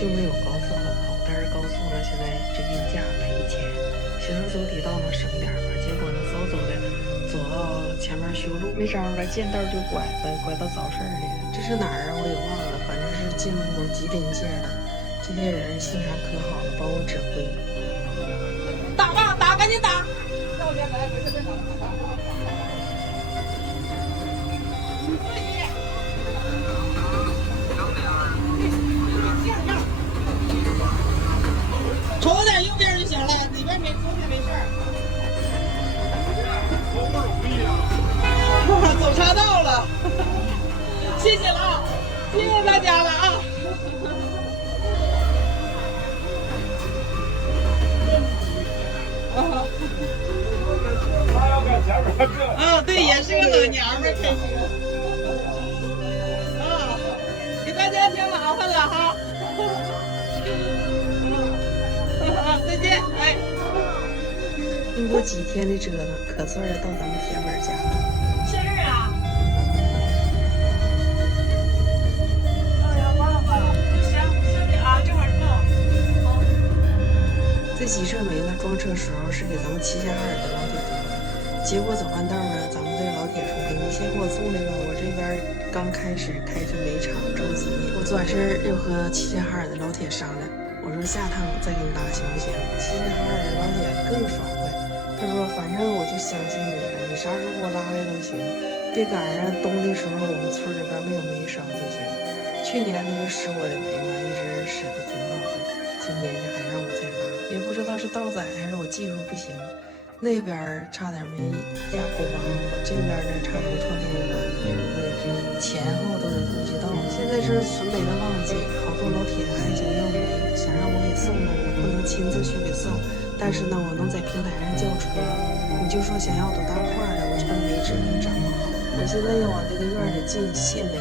就没有高速好跑，但是高速呢，现在这运价赔钱，寻思走地道能省点吧，结果呢，走到前面修路，没招了，见道就拐呗，拐到早市里了。这是哪儿啊？我也忘了，反正是进入吉林界了。这些人心肠可好了，帮我指挥。打吧，打，赶紧打！瞅点右边就行了，里边没中间没事儿。走岔道了，谢谢了啊，谢谢大家了啊。啊，对，也是个老娘们儿，开心。啊，给大家添麻烦了哈。再见，哎。经过几天的折腾，可算是到咱们铁本家了。现日啊？哎呀，完了，行，兄弟啊，这会儿到。好。这几车煤呢，装车时候是给咱们齐齐哈尔的老铁装的，结果走半道呢，咱们这个老铁说的，你先给我送来吧，我这边刚开始开这煤厂着急。我转身又和齐齐哈尔的老铁商量，我说下趟再给你拉行不行？齐齐哈尔的老铁更爽快，他说反正我就相信你了，你啥时候给我拉来都行，别赶上冬的时候我们村里边没有煤烧就行。去年那个使我的煤嘛，一直使的挺好的，今年呢还让我再拉，也不知道是道载还是我技术不行，那边差点没压过弯，我这边呢差点没撞天花板，前后都得顾及到。现在是存煤的旺季，好多老铁还想要煤，想让我给送了，我不能亲自去给送，但是呢，我能在平台上叫车，你就说想要多大块的，我就把煤质给你掌握好。我现在要往这个院里进卸煤，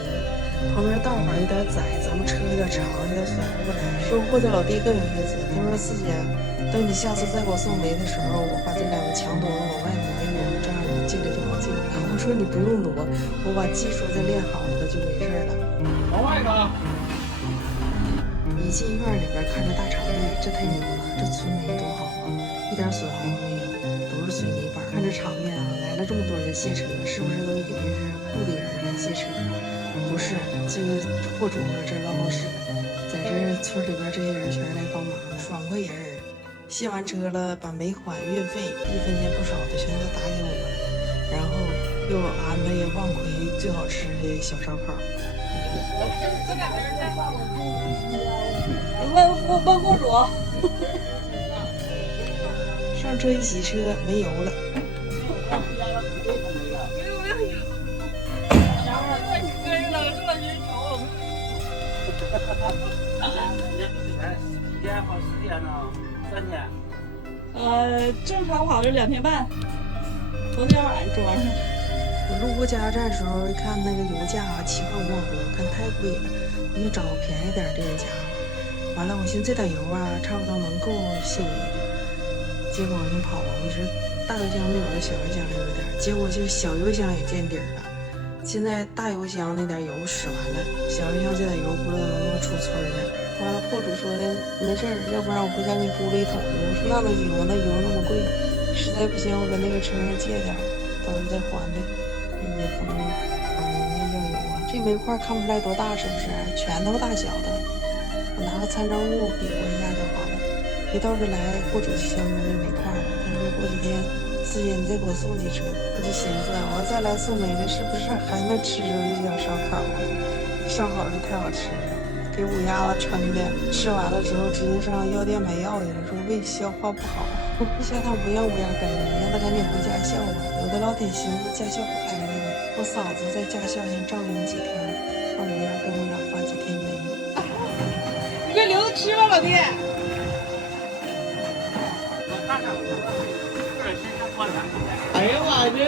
旁边道好有点窄，咱们车有点长，有点甩不过来。收货的老弟更有意思，他说四姐，等你下次再给我送煤的时候，我把这两个墙垛往外挪一挪，这样你进来就好进来。我说你不用挪，我把技术再练好了就没事了。往外走。一进院里边看着大场地，这太牛了，这存煤多好啊，一点损耗都没有，都是水泥板。看这场面啊，来了这么多人卸车，是不是都以为是部里人来卸车？不是，这个货主这老好使，在这村里边这些人全是来帮忙的，爽快人。卸完车了，把煤款、运费1分钱不少的全都打给我们了，然后又安排望奎最好吃的小烧烤。问户主。上车一洗车，没油了。几天跑10天呢？3天？正常跑是2天半，昨天晚上装上。我路过加油站的时候，一看那个油价7块5毛多，看太贵了，我就找个便宜点的店家。完了，我寻思这点油啊，差不多能够卸煤的。结果我就跑啊，我说大油箱没有了，小油箱有点，结果就小油箱也见底了。现在大油箱那点油使完了，小油箱这点油不知道能不能出村呢。完了，货主说的没事儿，要不然我回家给你估了1桶油。我说那能行吗？那油那么贵，实在不行我搁那个车上借点，到时候再还呗。也不能管人家要油啊。这煤块看不出来多大，是不是？拳头大小的。我拿个参照物比划一下就好了。一到这来，货主就相中这煤块了。他说过几天四姐你再给我送几车。我就寻思，我再来送煤了，是不是还能吃着这小烧烤啊？烧烤是太好吃了，给乌鸦子撑的，吃完了之后直接上药店买药去了，说胃消化不好。下趟不让乌鸦跟着，让他赶紧回驾校吧。有的老铁寻思驾校不开了呢，我嫂子在驾校先照顾你几天，让乌鸦跟我俩发几天煤。你快留着吃吧，老弟。哎呀妈，这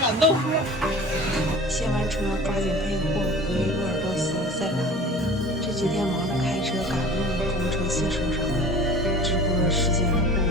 感动。卸完车抓紧配货，回鄂尔多斯再拉煤。这几天忙着开车赶路、装车、卸车啥的，只不过时间都过